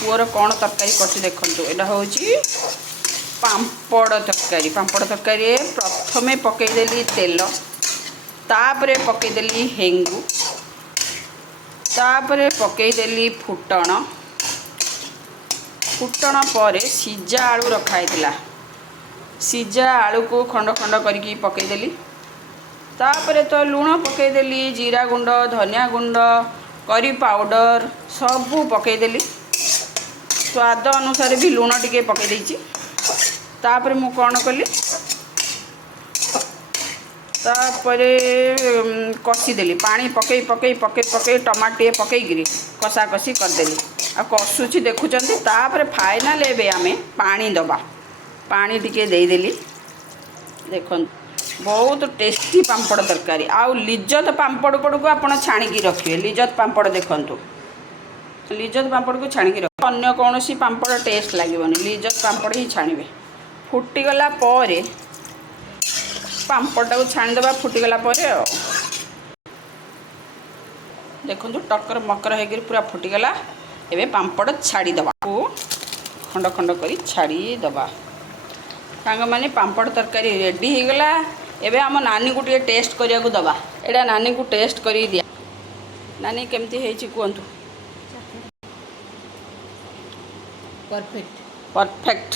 Poor कौन तरकारी करछि देखंतु एटा होछि पांपड़ तरकारी। पांपड़ तरकारी प्रथमे पकईदेली तेल, तापरे पकईदेली हेंगु, तापरे पकईदेली फुटण। फुटण पर सीजा आलू रखाइला, सीजा आलू को खंड खंड करके पकईदेली। तापरे तो लुण पकईदेली, जीरा गुंड, धनिया गुंड, करी पाउडर सबू पकईदेली। स्वाद अनुसार भी लुण टिके पकई देइछि। तापरे मु कौन कली, तापरे कषीदेली पानी पकई पकई पकई पकई टमाटे पकईकरी कषा कषी करदेली। आ कषुची देखुचंती। तापरे फाइनल एबे आमे पानी दबा, पानी टिके देदेली। देखन बहुत टेस्टी पांपड़ तरकारी। आउ लिज्जत पांपड़ को आपण छाणिकी रखिए। लिज्जत पांपड़ देखंतु, लिज्जत पांपड़ को छाणिकी रख, अन्य कौनसी पांपड़ टेस्ट लागबनी, लिज्जत पांपड़ ही छाणिबे। फुटीगला परे पांपड़टा को छाणीदेबा। फुटीगला परे देखंतु टक्कर मकर होकर पूरा फुटीगला। एबे पांपड़ छाड़ीदबा, को खंड खंड करी छाड़ीदबा। सांग माने पांपड़ तरकारी रेडी हो गला। एबे आम नानी को टेस्ट करिया को दबा। एडा नानी को टेस्ट करी दिया। नानी केमती हेची कहंतु? Perfect perfect.